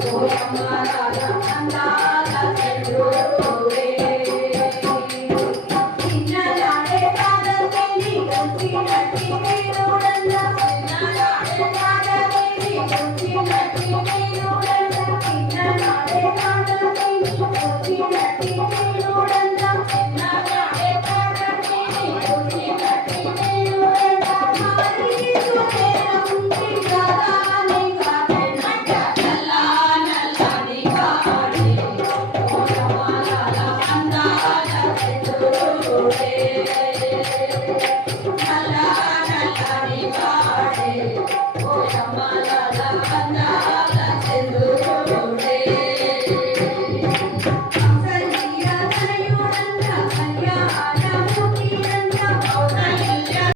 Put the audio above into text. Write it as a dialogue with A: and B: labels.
A: 我 Thank you.